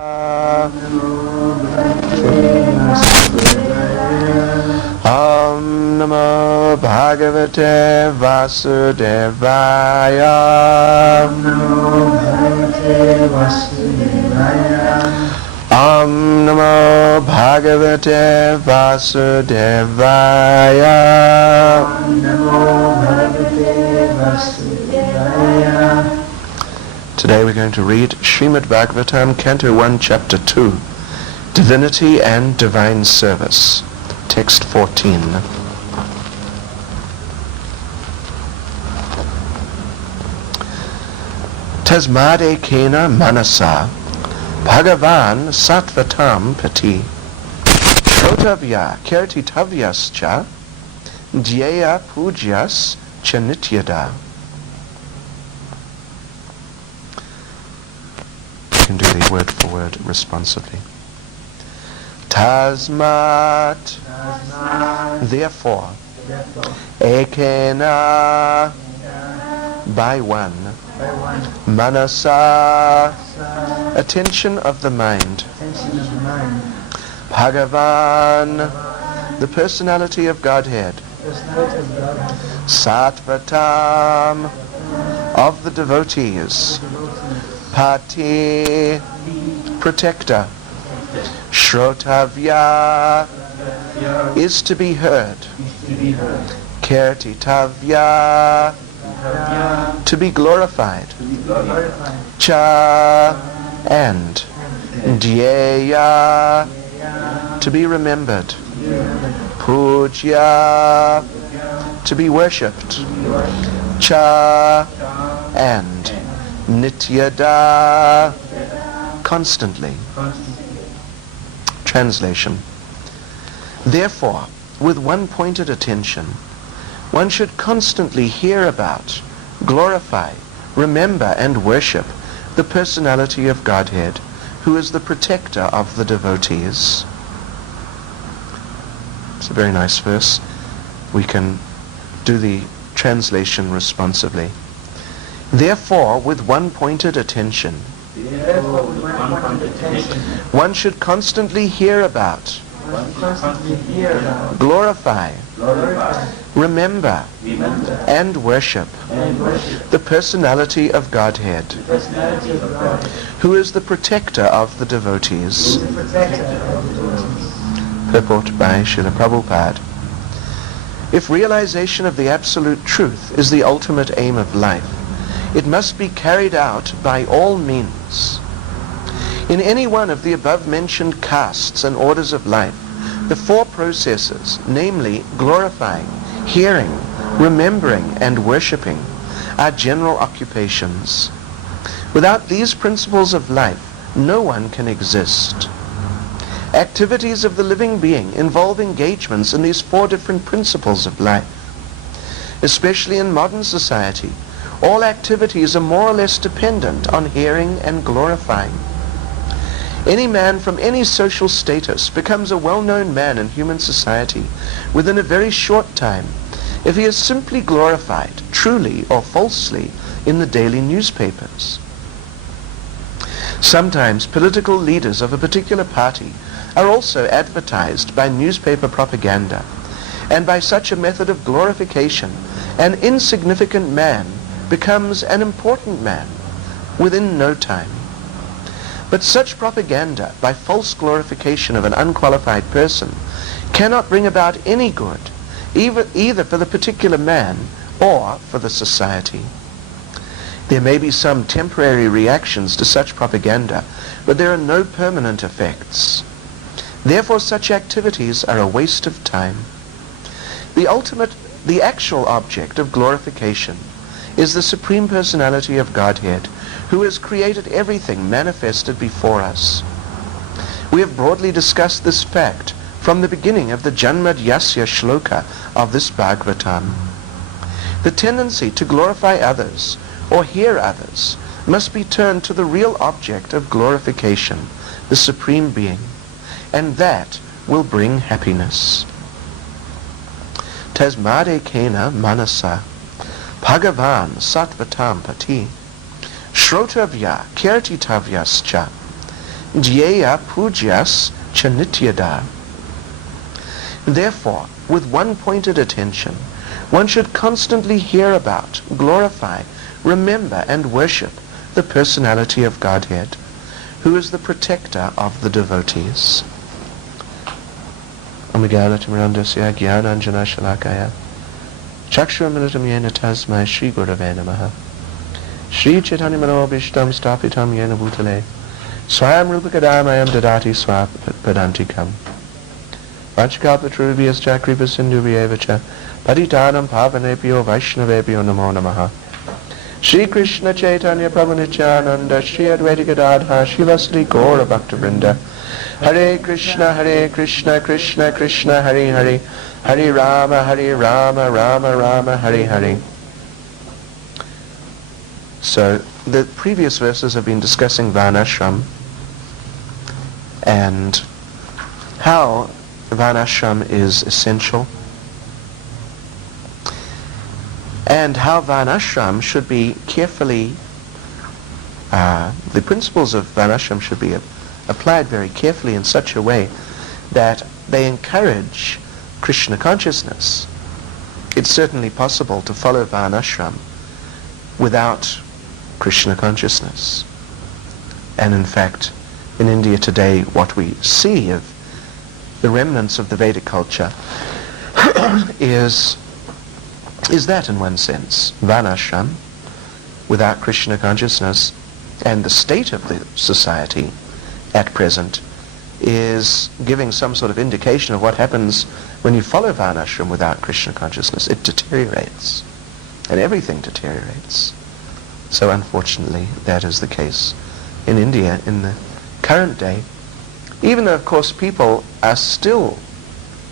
Om Namo Bhagavate Vasudevaya. Om Namo Bhagavate Vasudevaya. Today we're going to read Srimad Bhagavatam, Canto 1, Chapter 2, Divinity and Divine Service, Text 14. Tasmade kena manasa Bhagavan Sattvatam Pati Shrotavya Kirtitavyascha Dhyaya Pujas Chanityada. You can do the word for word responsively. Tasmat, therefore, ekena, by one, manasa, attention of the mind, Bhagavan, the personality of Godhead, Sattvatam, of the devotees, Pati, protector, Shrotavya, is to be heard, Kirtitavya, to be glorified, Cha, and Dhyaya, to be remembered, Pujya, to be worshipped, Cha, and Nityada, constantly. Translation. Therefore, with one pointed attention, one should constantly hear about, glorify, remember and worship the personality of Godhead, who is the protector of the devotees. It's a very nice verse. We can do the translation responsively. Therefore, with one pointed attention, one should constantly hear about, glorify, remember, and worship the personality of Godhead, who is the protector of the devotees. Purport by Srila Prabhupada. If realization of the absolute truth is the ultimate aim of life, it must be carried out by all means. In any one of the above-mentioned castes and orders of life, the four processes, namely glorifying, hearing, remembering, and worshipping, are general occupations. Without these principles of life, no one can exist. Activities of the living being involve engagements in these four different principles of life. Especially in modern society, all activities are more or less dependent on hearing and glorifying. Any man from any social status becomes a well-known man in human society within a very short time if he is simply glorified, truly or falsely, in the daily newspapers. Sometimes political leaders of a particular party are also advertised by newspaper propaganda, and by such a method of glorification, an insignificant man becomes an important man within no time. But such propaganda, by false glorification of an unqualified person, cannot bring about any good, either for the particular man or for the society. There may be some temporary reactions to such propaganda, but there are no permanent effects. Therefore, such activities are a waste of time. The actual object of glorification is the Supreme Personality of Godhead, who has created everything manifested before us. We have broadly discussed this fact from the beginning of the Janmadhyasya shloka of this Bhagavatam. The tendency to glorify others or hear others must be turned to the real object of glorification, the Supreme Being, and that will bring happiness. Tasmade kena manasa Bhagavan Sattvatam Pati Shrotavya Kirtitavyascha Jyeya pujas chanityada. Therefore, with one pointed attention, one should constantly hear about, glorify, remember, and worship the personality of Godhead, who is the protector of the devotees. Omigalatimrandasya Gyananjana Shalakaya Chakshuramilatam Yena Tasmai Shri Gurave Namaha Shri Chaitanya Manobishtam Stapitam Yena Bhutale Swayam Rupakadamayam Dadati Swapadantikam Vachakapatrubhyas Chakribas Sindhuvyavacha Paditanam Pavanepyo Vaishnavepyo Namo Namaha Shri Krishna Chaitanya Prabhu Nityananda Shri Advaita Gadadha Shila Sri Gaura Bhaktivinoda Hare Krishna Krishna Krishna Hare Hare Hare Rama Rama Rama Hare Hare. So the previous verses have been discussing Varnashram and how Varnashram is essential and how Varnashram should be carefully, the principles of Varnashram should be applied very carefully in such a way that they encourage Krishna consciousness. It's certainly possible to follow Varnashram without Krishna consciousness. And in fact, in India today, what we see of the remnants of the Vedic culture is that, in one sense, Varnashram without Krishna consciousness, and the state of the society at present is giving some sort of indication of what happens when you follow Varnashram without Krishna consciousness. It deteriorates, and everything deteriorates. So unfortunately, that is the case in India in the current day, even though, of course, people are still,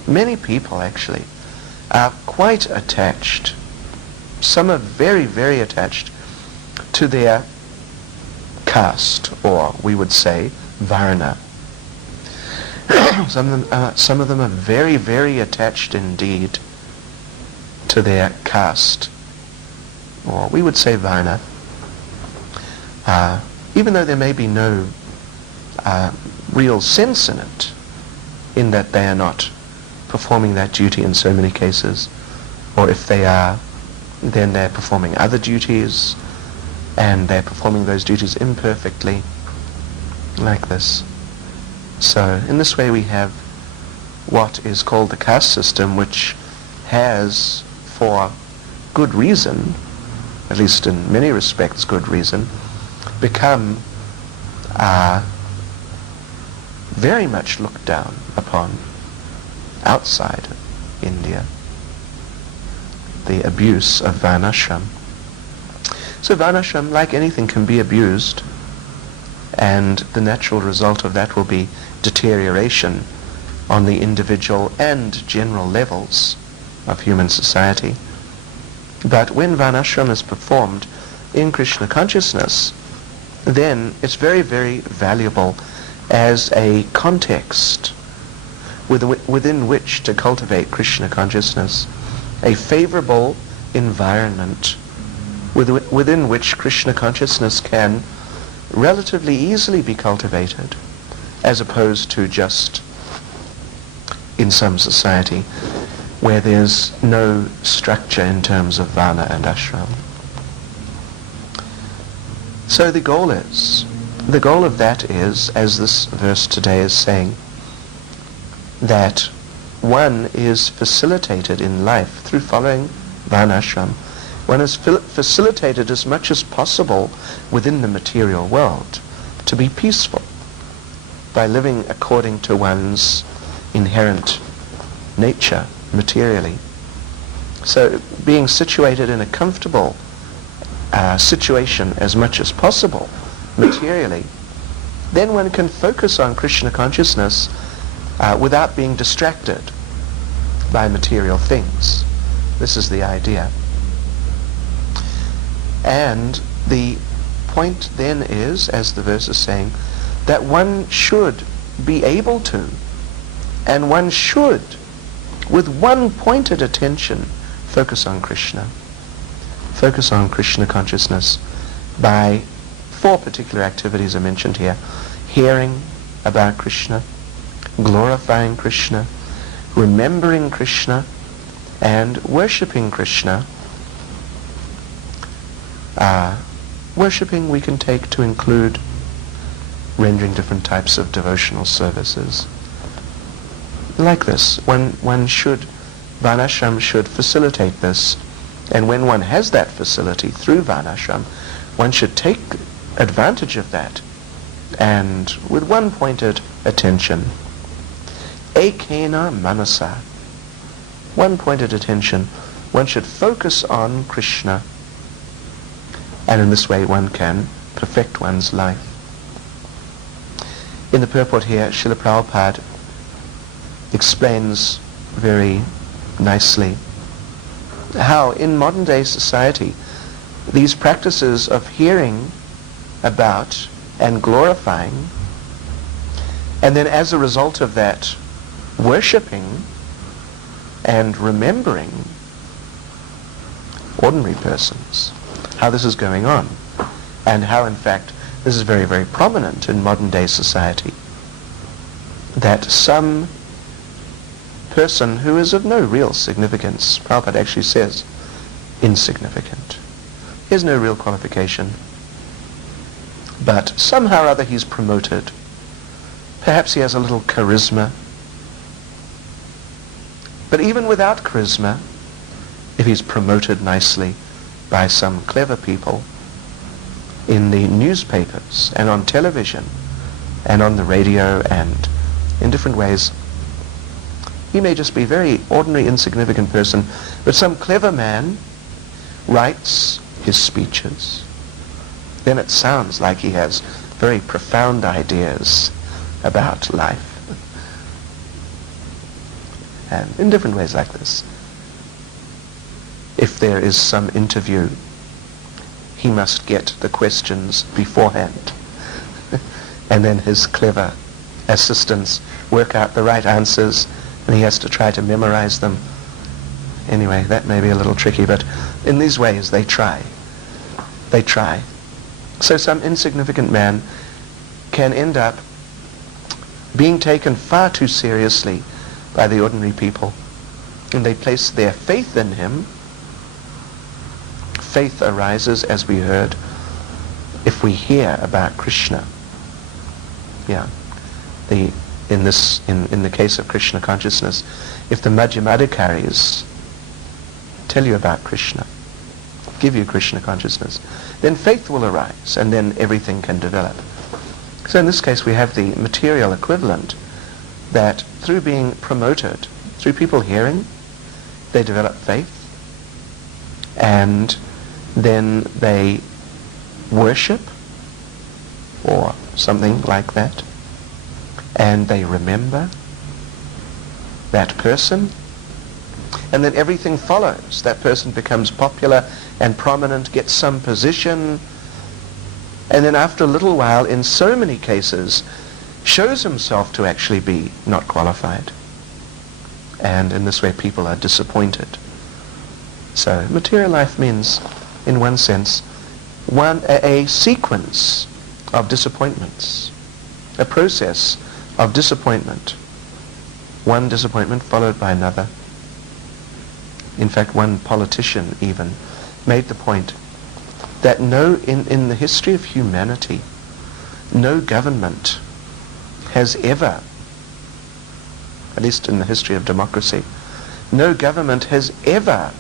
many people actually, are quite attached. Some are very, very attached to their caste, or we would say Varna. Some of them are very, very attached indeed to their caste, or we would say Varna, even though there may be no real sense in it, in that they are not performing that duty in so many cases, or if they are, then they're performing other duties, and they're performing those duties imperfectly, like this. So in this way we have what is called the caste system, which has, for good reason, at least in many respects good reason, become very much looked down upon outside India, the abuse of Varnashram. So Varnashram, like anything, can be abused, and the natural result of that will be deterioration on the individual and general levels of human society. But when Varnashram is performed in Krishna consciousness, then it's very, very valuable as a context within which to cultivate Krishna consciousness, a favorable environment within which Krishna consciousness can relatively easily be cultivated, as opposed to just in some society where there's no structure in terms of Varna and Ashram. So the goal of that is, as this verse today is saying, that one is facilitated in life through following Varnashram. One is facilitated as much as possible within the material world to be peaceful by living according to one's inherent nature materially. So being situated in a comfortable situation as much as possible materially, then one can focus on Krishna consciousness without being distracted by material things. This is the idea. And the point then is, as the verse is saying, that one should be able to, and one should, with one pointed attention, focus on Krishna. Focus on Krishna consciousness by 4 particular activities are mentioned here: hearing, about Krishna, glorifying Krishna, remembering Krishna, and worshipping Krishna. Worshipping we can take to include rendering different types of devotional services. Like this, Varnashram should facilitate this, and when one has that facility through Varnashram, one should take advantage of that, and with one pointed attention, ekena manasa, one pointed attention, one should focus on Krishna, and in this way one can perfect one's life. In the purport here, Srila Prabhupada explains very nicely how in modern day society these practices of hearing about and glorifying, and then as a result of that worshipping and remembering ordinary persons, how this is going on, and how in fact this is very, very prominent in modern day society, that some person who is of no real significance, Prabhupada actually says insignificant, he has no real qualification, but somehow or other he's promoted. Perhaps he has a little charisma, but even without charisma, if he's promoted nicely by some clever people in the newspapers and on television and on the radio and in different ways, he may just be a very ordinary, insignificant person, but some clever man writes his speeches. Then it sounds like he has very profound ideas about life. And in different ways like this. If there is some interview, he must get the questions beforehand. And then his clever assistants work out the right answers, and he has to try to memorize them. Anyway, that may be a little tricky, but in these ways they try. They try. So some insignificant man can end up being taken far too seriously by the ordinary people, and they place their faith in him. Faith arises, as we heard, if we hear about Krishna. Yeah. In the case of Krishna consciousness, if the Madhyamadikaris tell you about Krishna, give you Krishna consciousness, then faith will arise, and then everything can develop. So in this case we have the material equivalent, that through being promoted, through people hearing, they develop faith, and then they worship, or something like that, and they remember that person, and then everything follows. That person becomes popular and prominent, gets some position, and then after a little while, in so many cases, shows himself to actually be not qualified. And in this way people are disappointed. So material life means, in one sense, a sequence of disappointments, a process of disappointment. One disappointment followed by another. In fact, one politician even made the point that in the history of humanity, no government has ever, at least in the history of democracy, no government has ever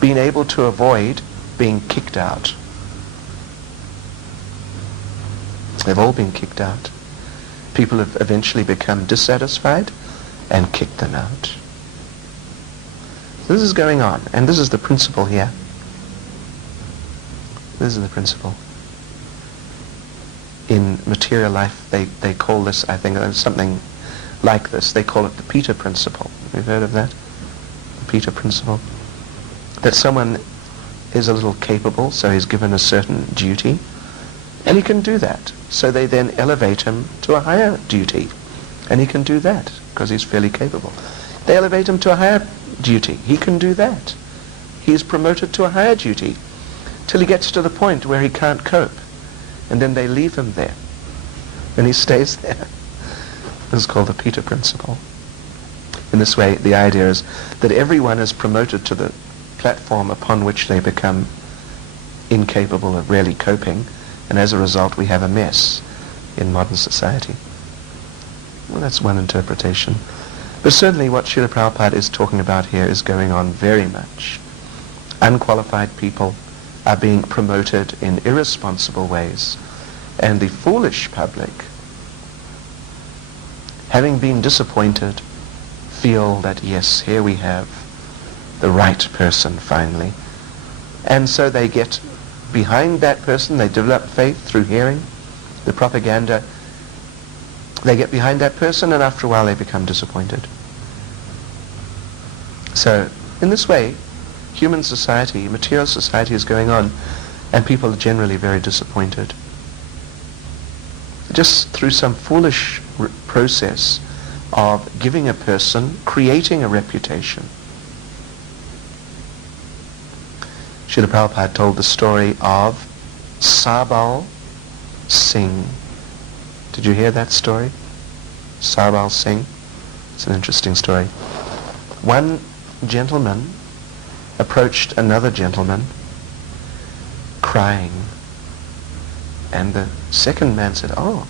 been able to avoid being kicked out. They've all been kicked out. People have eventually become dissatisfied and kicked them out. This is going on, and this is the principle here. This is the principle. In material life, they call this, I think, something like this. They call it the Peter principle. You've heard of that? The Peter principle. That someone is a little capable, so he's given a certain duty, and he can do that. So they then elevate him to a higher duty, and he can do that because he's fairly capable. They elevate him to a higher duty. He can do that. He is promoted to a higher duty till he gets to the point where he can't cope, and then they leave him there. and he stays there. This is called the Peter Principle. In this way, the idea is that everyone is promoted to the platform upon which they become incapable of really coping, and as a result we have a mess in modern society. Well, that's one interpretation. But certainly what Srila Prabhupada is talking about here is going on very much. Unqualified people are being promoted in irresponsible ways, and the foolish public, having been disappointed, feel that yes, here we have the right person finally. And so they get behind that person, they develop faith through hearing the propaganda. They get behind that person, and after a while they become disappointed. So in this way, human society, material society is going on, and people are generally very disappointed. Just through some foolish process of giving a person, creating a reputation. Srila Prabhupada told the story of Sarbal Singh. Did you hear that story? Sarbal Singh? It's an interesting story. One gentleman approached another gentleman crying, and the second man said, "Oh,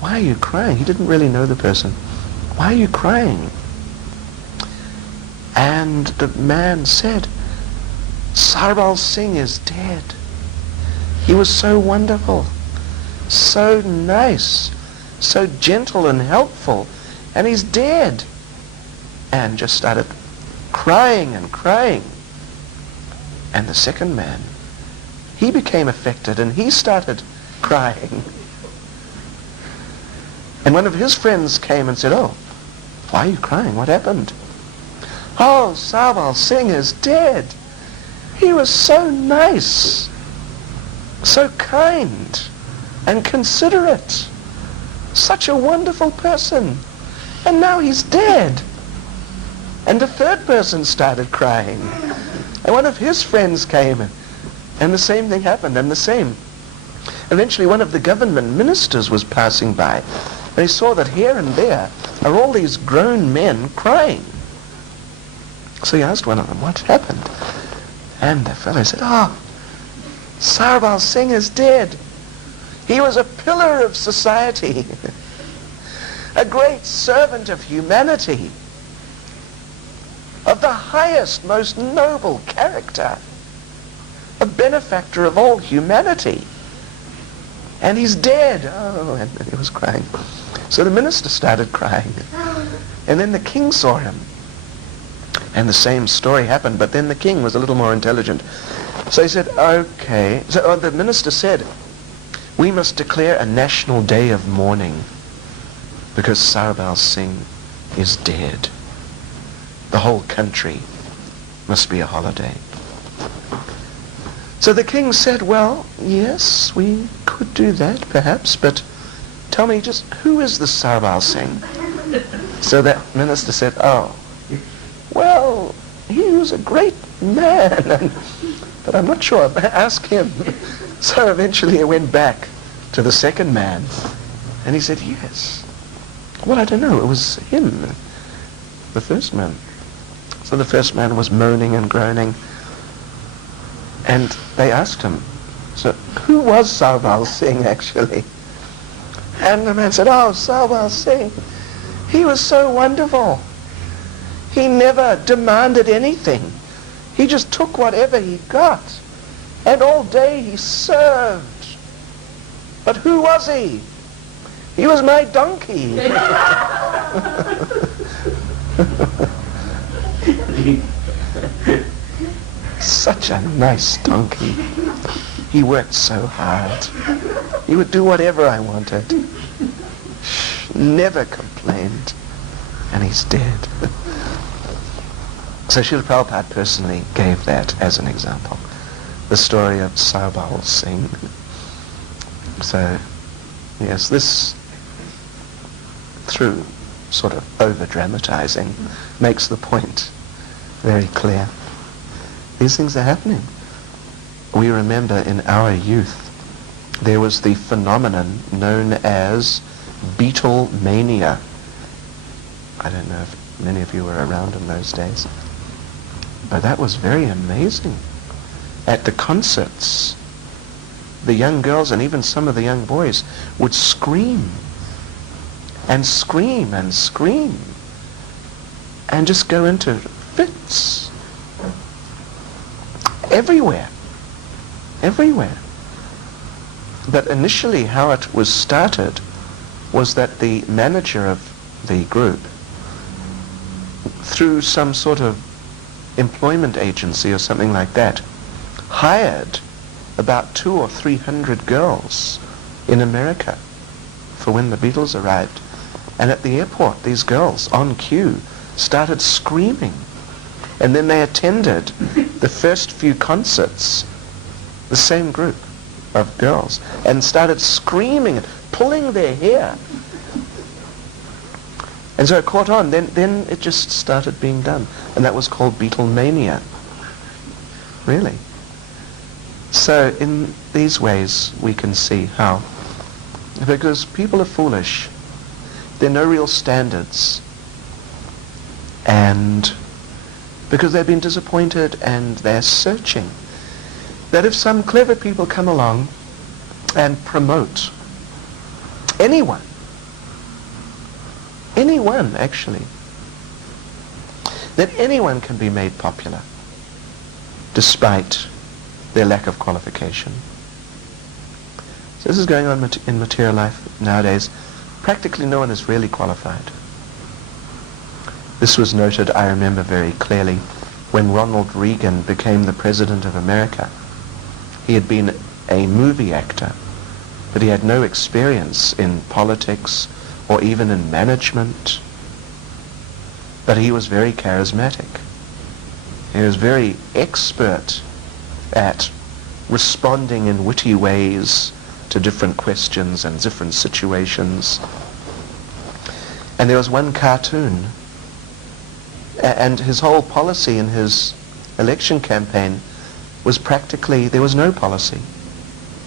why are you crying?" He didn't really know the person. "Why are you crying?" And the man said, "Sarbal Singh is dead. He was so wonderful, so nice, so gentle and helpful, and he's dead." And just started crying and crying. And the second man, he became affected and he started crying. And one of his friends came and said, "Oh, why are you crying? What happened?" "Oh, Sarbal Singh is dead. He was so nice, so kind and considerate, such a wonderful person, and now he's dead." And the third person started crying. And one of his friends came, and the same thing happened, and the same. Eventually one of the government ministers was passing by, and he saw that here and there are all these grown men crying. So he asked one of them, "What happened?" And the fellow said, "Oh, Sarbal Singh is dead. He was a pillar of society, a great servant of humanity, of the highest, most noble character, a benefactor of all humanity. And he's dead." Oh, and he was crying. So the minister started crying. And then the king saw him. And the same story happened, but then the king was a little more intelligent. So he said, "Okay." So the minister said, "We must declare a national day of mourning because Sarbal Singh is dead. The whole country must be a holiday." So the king said, "Well, yes, we could do that perhaps, but tell me just, who is the Sarbal Singh?" So that minister said, "Oh, well, he was a great man, but I'm not sure. Ask him." So eventually he went back to the second man, and he said, "Yes. Well, I don't know, it was him, the first man." So the first man was moaning and groaning, and they asked him, "So who was Sarbal Singh actually?" And the man said, "Oh, Sarbal Singh, he was so wonderful. He never demanded anything. He just took whatever he got, and all day he served. But who was he? He was my donkey." Such a nice donkey. He worked so hard. He would do whatever I wanted. Never complained. And he's dead. So Srila Prabhupada personally gave that as an example. The story of Sarbal Singh. So, yes, this, through sort of over-dramatizing, makes the point very clear. These things are happening. We remember in our youth there was the phenomenon known as Beatlemania. I don't know if many of you were around in those days, but that was very amazing. At the concerts, the young girls and even some of the young boys would scream and scream and scream and just go into fits everywhere. But initially how it was started was that the manager of the group, through some sort of employment agency or something like that, hired about 200 or 300 girls in America for when the Beatles arrived. And at the airport, these girls, on cue, started screaming. And then they attended the first few concerts, the same group of girls, and started screaming and pulling their hair. And so it caught on. Then it just started being done. And that was called Beatlemania. Really. So in these ways we can see how, because people are foolish, there are no real standards, and because they've been disappointed and they're searching, that if some clever people come along and promote anyone actually, that anyone can be made popular despite their lack of qualification. So this is going on in material life nowadays. Practically no one is really qualified. This was noted, I remember very clearly, when Ronald Reagan became the President of America. He had been a movie actor, but he had no experience in politics or even in management. But he was very charismatic. He was very expert at responding in witty ways to different questions and different situations. And there was one cartoon, and his whole policy in his election campaign was practically, there was no policy.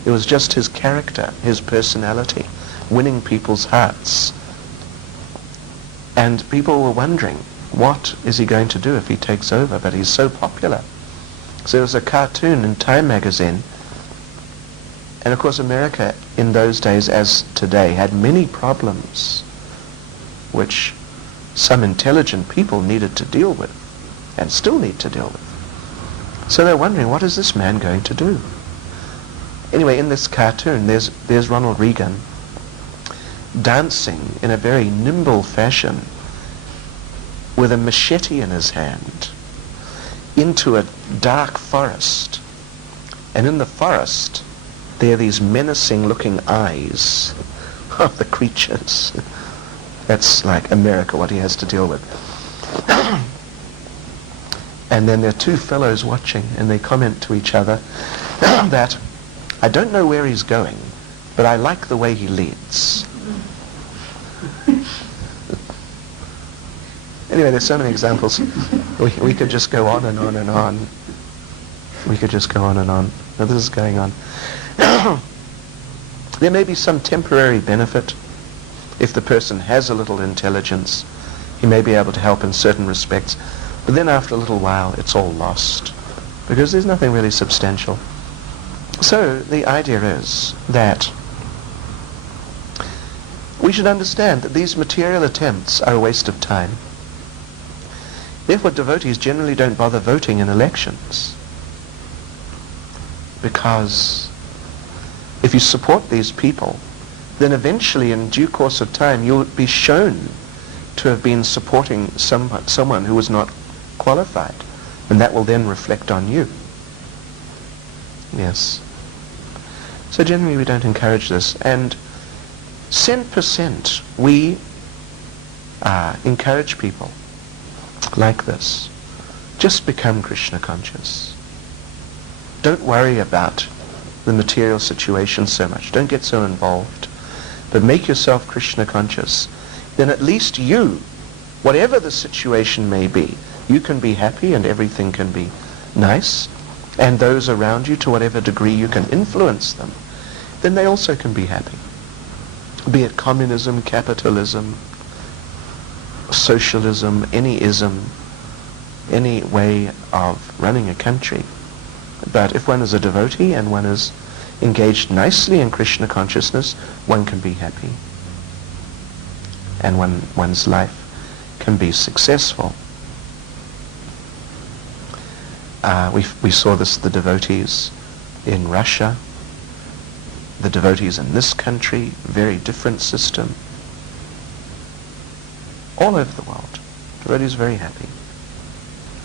It was just his character, his personality, winning people's hearts. And people were wondering, what is he going to do if he takes over? But he's so popular. So there was a cartoon in Time magazine, and of course America in those days, as today, had many problems which some intelligent people needed to deal with, and still need to deal with. So they're wondering, what is this man going to do? Anyway, in this cartoon, there's Ronald Reagan dancing in a very nimble fashion with a machete in his hand into a dark forest. And in the forest, there are these menacing looking eyes of the creatures. That's like America, what he has to deal with. And then there are two fellows watching, and they comment to each other that, I don't know where he's going, but I like the way he leads. Anyway, there's so many examples. We could just go on and on and on. We could just go on and on. Now this is going on. There may be some temporary benefit. If the person has a little intelligence, he may be able to help in certain respects. But then after a little while, it's all lost, because there's nothing really substantial. So the idea is that we should understand that these material attempts are a waste of time. Therefore, devotees generally don't bother voting in elections, because if you support these people, then eventually in due course of time you'll be shown to have been supporting someone who was not qualified, and that will then reflect on you. Yes. So generally we don't encourage this, and cent per cent we encourage people like this. Just become Krishna conscious. Don't worry about the material situation so much. Don't get so involved. But make yourself Krishna conscious. Then at least you, whatever the situation may be, you can be happy and everything can be nice. And those around you, to whatever degree you can influence them, then they also can be happy. Be it communism, capitalism, socialism, any ism, any way of running a country. But if one is a devotee and one is engaged nicely in Krishna consciousness, one can be happy. And one's life can be successful. We saw this, the devotees in Russia, the devotees in this country, very different system. All over the world, devotees are very happy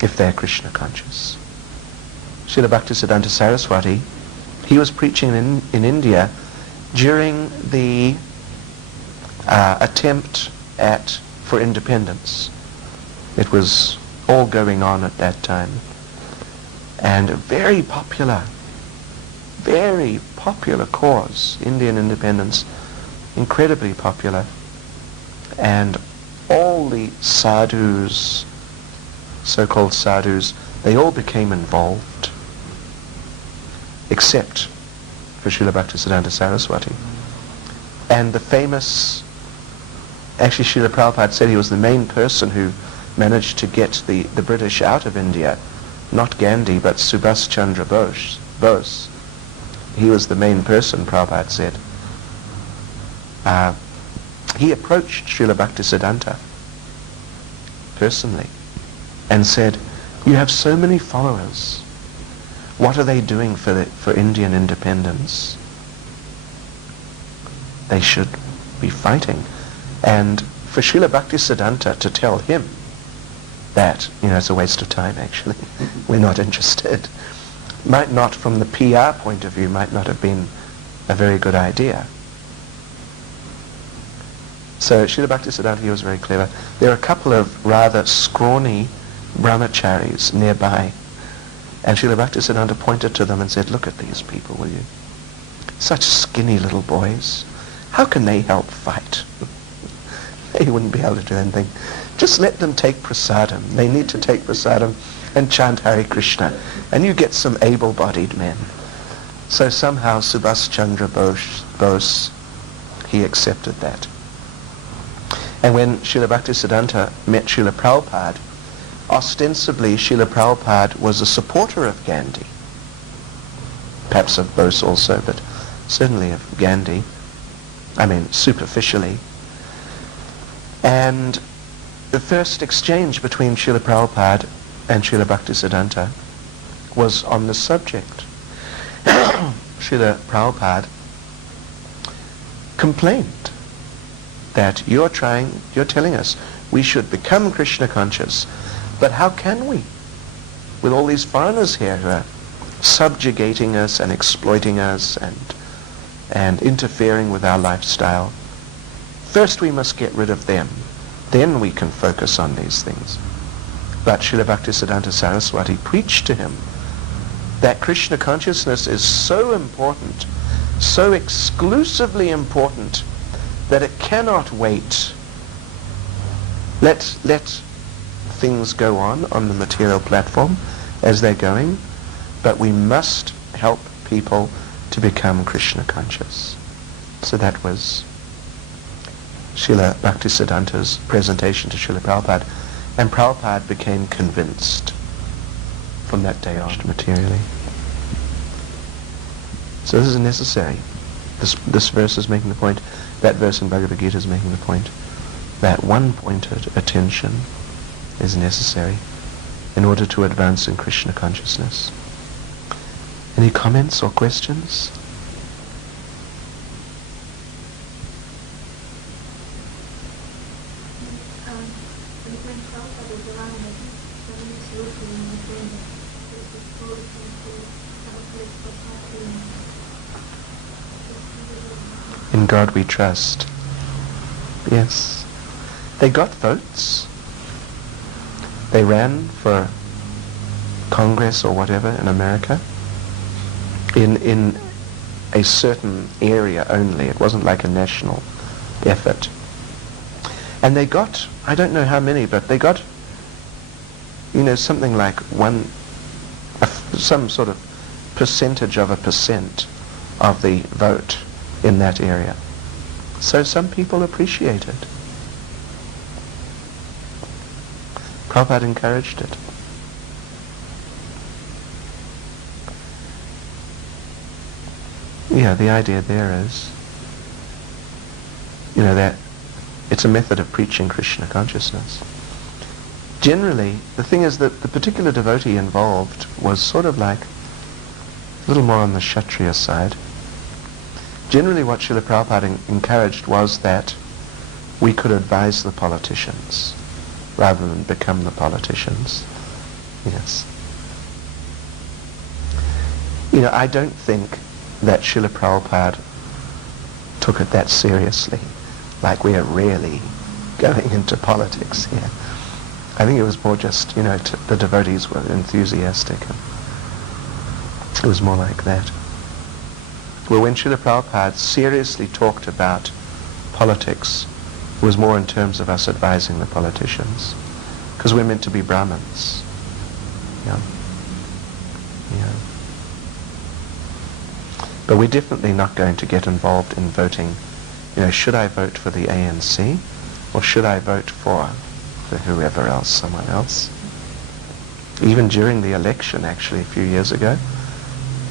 if they're Krishna conscious. Srila Bhaktisiddhanta Saraswati, he was preaching in India during the attempt for independence. It was all going on at that time. And a very popular cause, Indian independence, incredibly popular. And all the sadhus, so-called sadhus, they all became involved, except for Srila Bhaktisiddhanta Saraswati. And the famous, actually Srila Prabhupada said he was the main person who managed to get the British out of India, not Gandhi, but Subhas Chandra Bose. He was the main person, Prabhupada said. He approached Srila Bhaktisiddhanta personally and said, "You have so many followers. What are they doing for Indian independence? They should be fighting." And for Srila Bhaktisiddhanta to tell him that, it's a waste of time actually, we're not interested, might not, from the PR point of view, might not have been a very good idea. So Srila Bhaktisiddhanta, he was very clever. There are a couple of rather scrawny brahmacharis nearby, and Srila Bhaktisiddhanta pointed to them and said, "Look at these people, will you? Such skinny little boys. How can they help fight? They wouldn't be able to do anything. Just let them take prasadam. They need to take prasadam and chant Hare Krishna, and you get some able-bodied men." So somehow Subhas Chandra Bose, he accepted that. And when Srila Bhaktisiddhanta met Srila Prabhupada, ostensibly Srila Prabhupada was a supporter of Gandhi, perhaps of Bose also, but certainly of Gandhi, superficially. And the first exchange between Srila Prabhupada and Srila Bhaktisiddhanta was on this subject. Srila Prabhupada complained that you're telling us we should become Krishna conscious, but how can we, with all these foreigners here who are subjugating us and exploiting us and interfering with our lifestyle? First we must get rid of them, then we can focus on these things. But Srila Bhaktisiddhanta Saraswati preached to him that Krishna consciousness is so important, so exclusively important, that it cannot wait. Let things go on the material platform as they're going, but we must help people to become Krishna conscious. So that was Srila Bhaktisiddhanta's presentation to Srila Prabhupada, and Prabhupada became convinced from that day on materially. So this is necessary. This verse is making the point, that verse in Bhagavad Gita is making the point, that one-pointed attention is necessary in order to advance in Krishna consciousness. Any comments or questions? In God we trust. Yes. They got votes. They ran for Congress or whatever in America in a certain area only. It wasn't like a national effort. And they got, I don't know how many, but they got, something like some sort of percentage of a percent of the vote. in that area. So some people appreciate it. Prabhupada encouraged it. Yeah, the idea there is, that it's a method of preaching Krishna consciousness. Generally, the thing is that the particular devotee involved was sort of like a little more on the Kshatriya side. Generally what Srila Prabhupada encouraged was that we could advise the politicians rather than become the politicians. Yes. I don't think that Srila Prabhupada took it that seriously, like we are really going into politics here. I think it was more just, the devotees were enthusiastic. And it was more like that. Well, when Srila Prabhupada seriously talked about politics, it was more in terms of us advising the politicians, because we're meant to be Brahmins. Yeah. But we're definitely not going to get involved in voting. Should I vote for the ANC, or should I vote for whoever else, someone else? Even during the election, actually, a few years ago,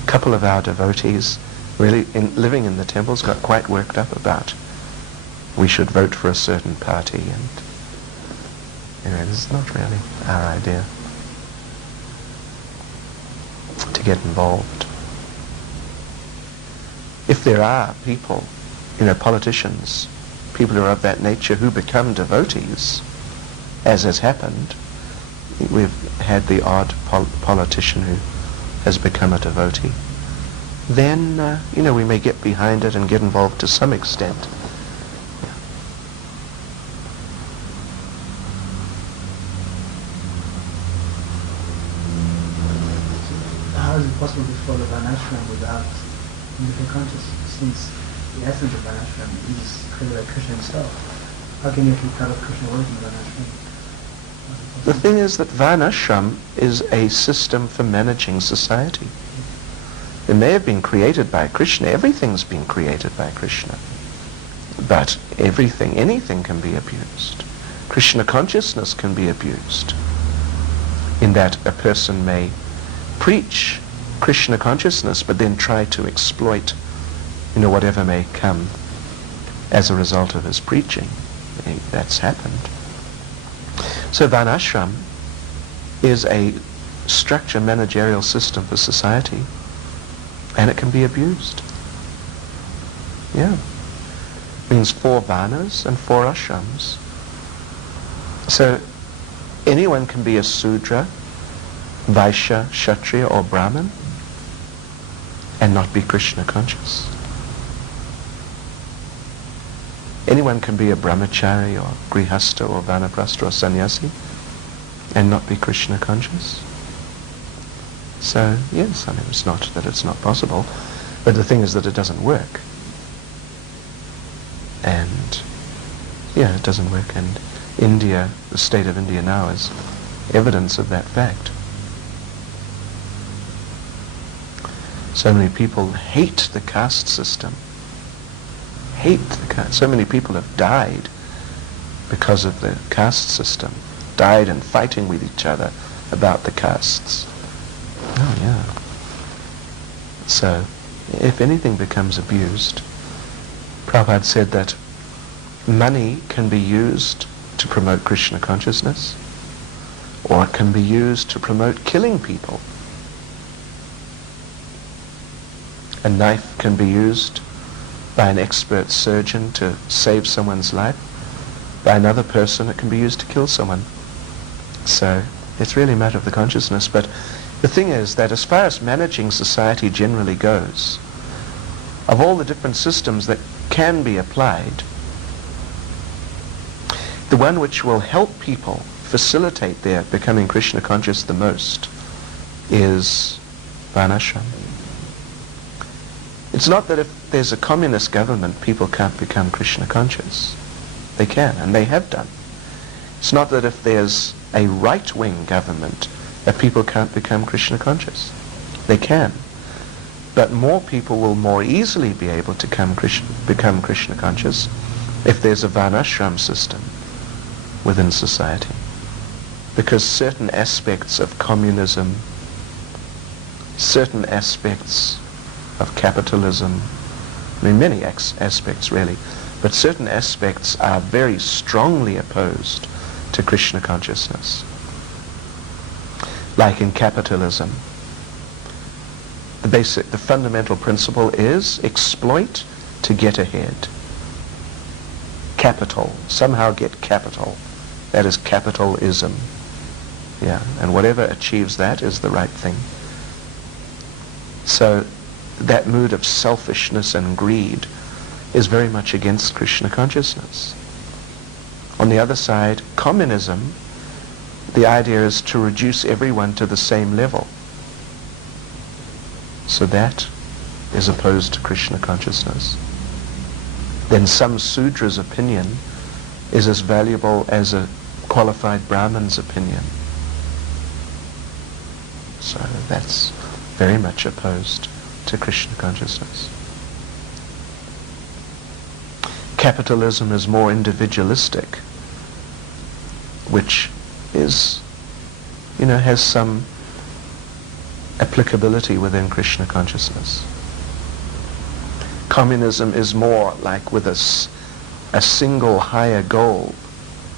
a couple of our devotees, really living in the temples, got quite worked up about we should vote for a certain party, and this is not really our idea to get involved. If there are people, politicians, people who are of that nature who become devotees, as has happened, we've had the odd politician who has become a devotee, then, we may get behind it and get involved to some extent. How is it possible to follow Varnashram without unified consciousness, since the essence of Varnashram is created by Krishna himself? How can you keep out of Krishna away from Varnashram? The thing is that Varnashram is a system for managing society. It may have been created by Krishna. Everything's been created by Krishna. But anything can be abused. Krishna consciousness can be abused, in that a person may preach Krishna consciousness but then try to exploit, whatever may come as a result of his preaching. That's happened. So Varnashram is a structure managerial system for society, and it can be abused. Yeah. It means 4 Varnas and 4 ashrams. So anyone can be a Sudra, Vaishya, Kshatriya or Brahmin and not be Krishna conscious. Anyone can be a brahmachari or grihastha or vanaprastha or sannyasi and not be Krishna conscious. So yes, it's not that it's not possible, but the thing is that it doesn't work. And it doesn't work, and India, the state of India now, is evidence of that fact. So many people hate the caste system. So many people have died because of the caste system. Died in fighting with each other about the castes. Oh yeah. So, if anything becomes abused, Prabhupada said that money can be used to promote Krishna consciousness, or it can be used to promote killing people. A knife can be used by an expert surgeon to save someone's life. By another person it can be used to kill someone. So it's really a matter of the consciousness. But the thing is that as far as managing society generally goes, of all the different systems that can be applied, the one which will help people facilitate their becoming Krishna conscious the most is Varnashram. It's not that if there's a communist government people can't become Krishna conscious. They can, and they have done. It's not that if there's a right-wing government that people can't become Krishna conscious. They can. But more people will more easily be able to become Krishna conscious if there's a varnashram system within society. Because certain aspects of communism, certain aspects of capitalism, I mean many aspects really, but certain aspects are very strongly opposed to Krishna consciousness. Like in capitalism, the fundamental principle is exploit to get ahead. Capital, somehow get capital. That is capitalism. Yeah, and whatever achieves that is the right thing. So that mood of selfishness and greed is very much against Krishna consciousness. On the other side, communism, the idea is to reduce everyone to the same level. So that is opposed to Krishna consciousness. Then some Sudra's opinion is as valuable as a qualified Brahman's opinion. So that's very much opposed to Krishna consciousness. Capitalism is more individualistic, which is, has some applicability within Krishna consciousness. Communism is more like with a single higher goal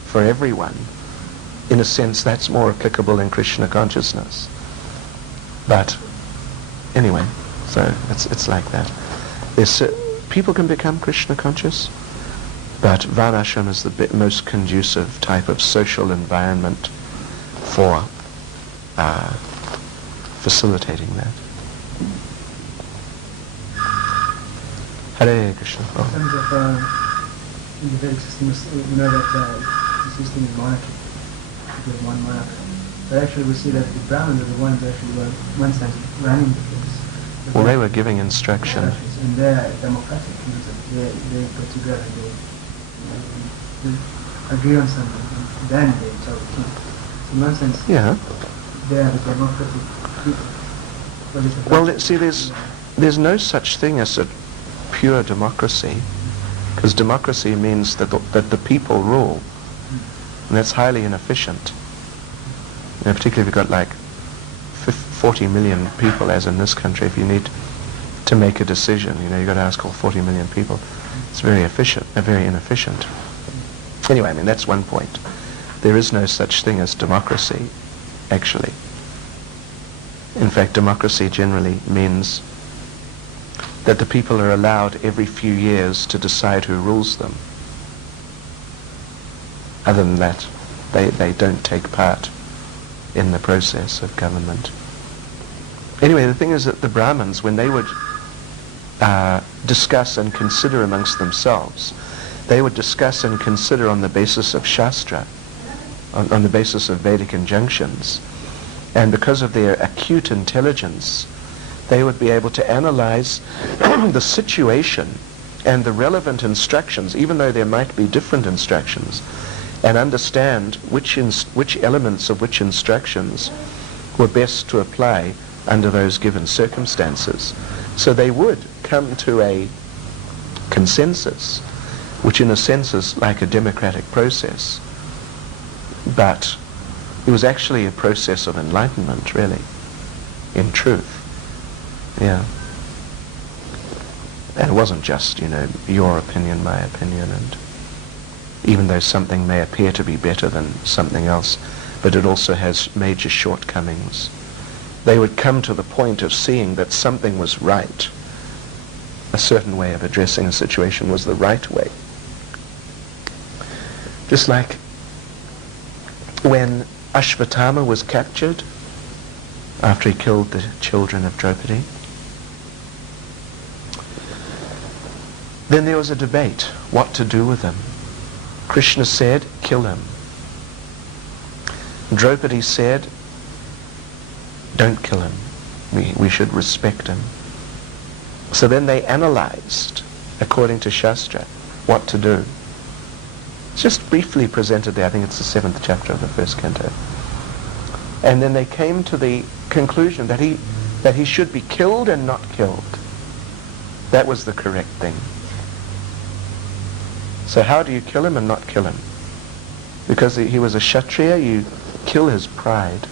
for everyone. In a sense, that's more applicable in Krishna consciousness. But anyway, so it's like that. People can become Krishna conscious, but varnashram is the most conducive type of social environment for facilitating that. Hare Krishna. In terms of in the Vedic system, we know that the system is monarchy. There's one monarch. But actually we see that the Brahmins are the ones actually were, in one sense, running the place. Well, they were giving instruction. And they're democratic. They go together, they agree on something, and then they tell the king. So in one sense, Yeah. they are the democratic people. Well, see, there's no such thing as a pure democracy, because democracy means that the people rule, and that's highly inefficient. Particularly if you've got like 40 million people, as in this country, if you need to make a decision, you've got to ask all 40 million people. It's very inefficient. Anyway, that's one point. There is no such thing as democracy, actually. In fact, democracy generally means that the people are allowed every few years to decide who rules them. Other than that, they don't take part in the process of government. Anyway, the thing is that the Brahmins, when they would discuss and consider amongst themselves, they would discuss and consider on the basis of Shastra, on the basis of Vedic injunctions. And because of their acute intelligence, they would be able to analyze the situation and the relevant instructions, even though there might be different instructions, and understand which elements of which instructions were best to apply under those given circumstances. So they would come to a consensus, which in a sense is like a democratic process, but it was actually a process of enlightenment, really, in truth. Yeah. And it wasn't just, your opinion, my opinion, and even though something may appear to be better than something else, but it also has major shortcomings. They would come to the point of seeing that something was right. A certain way of addressing a situation was the right way. Just like when Ashvatthama was captured after he killed the children of Draupadi, then there was a debate what to do with him. Krishna said, kill him. Draupadi said, don't kill him. We should respect him. So then they analyzed, according to Shastra, what to do. It's just briefly presented there. I think it's the 7th chapter of the first canto. And then they came to the conclusion that that he should be killed and not killed. That was the correct thing. So how do you kill him and not kill him? Because he was a Kshatriya, you kill his pride.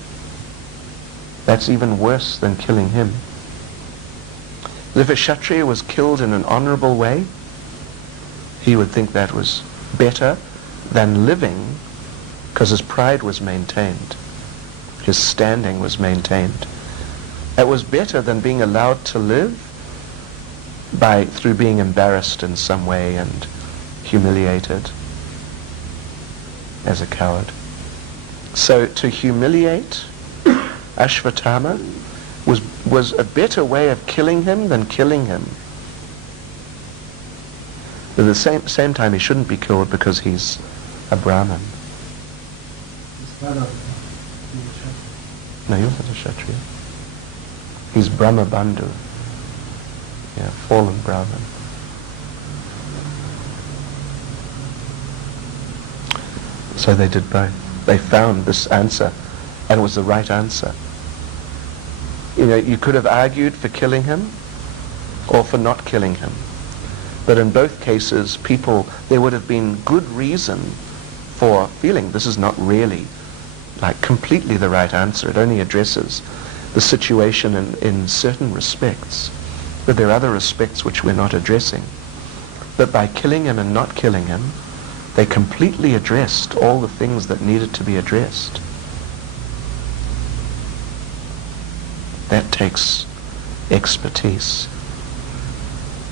That's even worse than killing him. If a Kshatriya was killed in an honorable way, he would think that was better than living, because his pride was maintained. His standing was maintained. That was better than being allowed to live through being embarrassed in some way and humiliated as a coward. So to humiliate Ashvatthama was a better way of killing him than killing him. But at the same time, he shouldn't be killed because he's a Brahmin. No, he wasn't a Kshatriya. He's Brahma Bandhu. Yeah, fallen Brahmin. So they did both. They found this answer, and it was the right answer. You know, you could have argued for killing him or for not killing him. But in both cases, there would have been good reason for feeling this is not really like completely the right answer. It only addresses the situation in certain respects. But there are other respects which we're not addressing. But by killing him and not killing him, they completely addressed all the things that needed to be addressed. That takes expertise.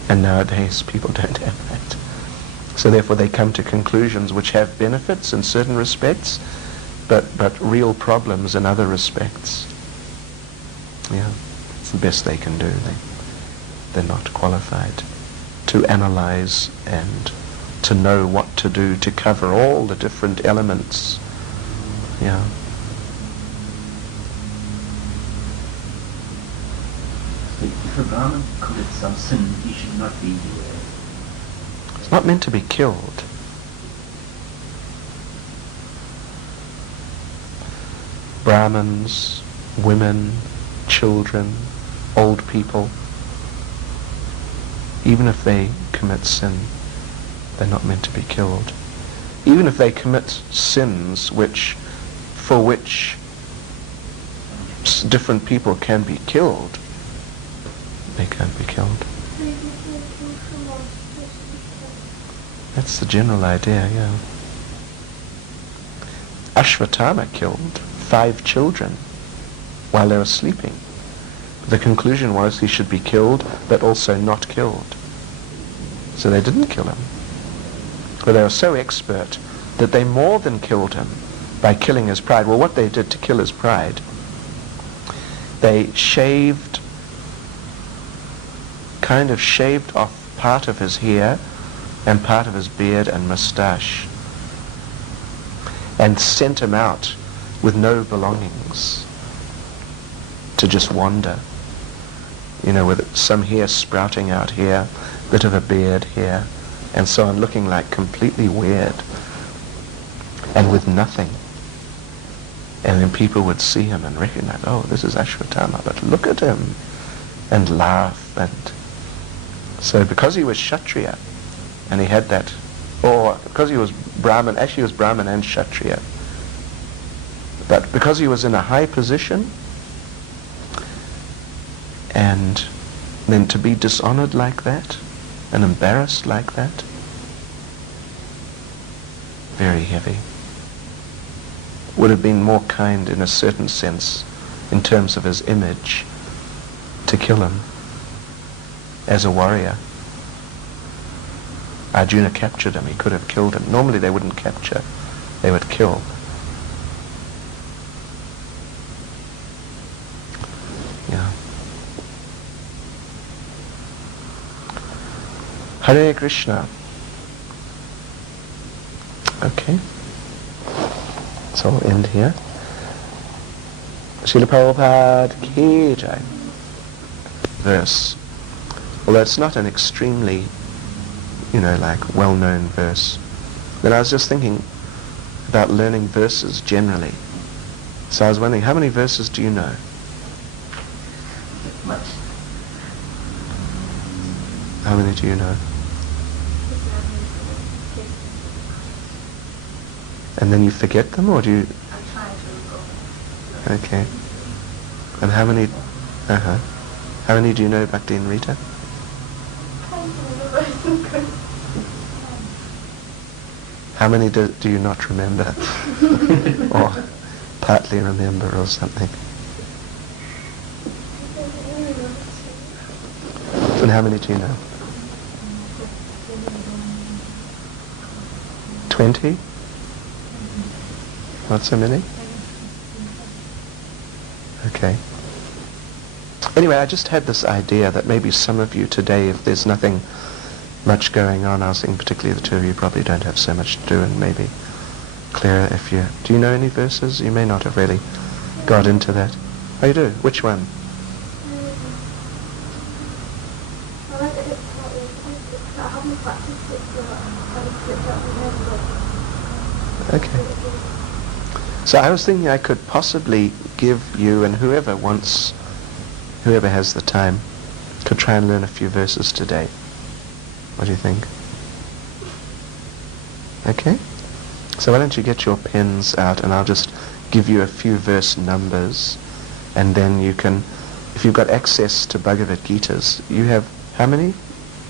And nowadays people don't have that. So therefore they come to conclusions which have benefits in certain respects, but real problems in other respects. Yeah, it's the best they can do. They're not qualified to analyze and to know what to do to cover all the different elements. Yeah. So if a Brahmin commits some sin, he should not be... It's not meant to be killed. Brahmins, women, children, old people, even if they commit sin, they're not meant to be killed. Even if they commit sins for which different people can be killed, they can't be killed. That's the general idea, yeah. Ashvatthama killed 5 children while they were sleeping. The conclusion was he should be killed, but also not killed. So they didn't kill him. But they were so expert that they more than killed him by killing his pride. Well, what they did to kill his pride, they shaved off part of his hair and part of his beard and moustache and sent him out with no belongings to just wander, with some hair sprouting out here, bit of a beard here, and so on, looking like completely weird and with nothing. And then people would see him and recognize, oh, this is Ashvatthama, but look at him, and laugh. And so because he was Kshatriya, and he had that, or because he was Brahmin, actually he was Brahmin and Kshatriya, but because he was in a high position, and then to be dishonored like that, and embarrassed like that, very heavy. Would have been more kind in a certain sense, in terms of his image, to kill him as a warrior. Arjuna captured him, he could have killed him. Normally they wouldn't capture, they would kill. Yeah. Hare Krishna. Okay. So I'll end here. Srila Prabhupada ki jai. Verse. Although it's not an extremely, well-known verse. Then I was just thinking about learning verses generally. So I was wondering, how many verses do you know? much. How many do you know? And then you forget them, or do you? I try to recall. Okay. And how many? How many do you know, Bhakti and Rita? How many do you not remember? Or partly remember or something? And how many do you know? 20? Not so many? Okay. Anyway, I just had this idea that maybe some of you today, if there's nothing much going on, I was thinking particularly the two of you probably don't have so much to do, and maybe clearer if you... Do you know any verses? You may not have really got into that. Oh, you do? Which one? Okay. So I was thinking I could possibly give you, and whoever has the time, could try and learn a few verses today. What do you think? Okay? So why don't you get your pens out, and I'll just give you a few verse numbers, and then you can, if you've got access to Bhagavad Gitas, you have how many?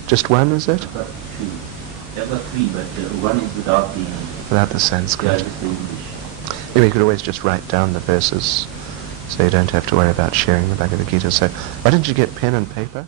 Just one, is it? I've got three. I've got three, but one is without the... Without the Sanskrit. Yeah, just the English. Anyway, you could always just write down the verses, so you don't have to worry about sharing the Bhagavad Gita. So why don't you get pen and paper?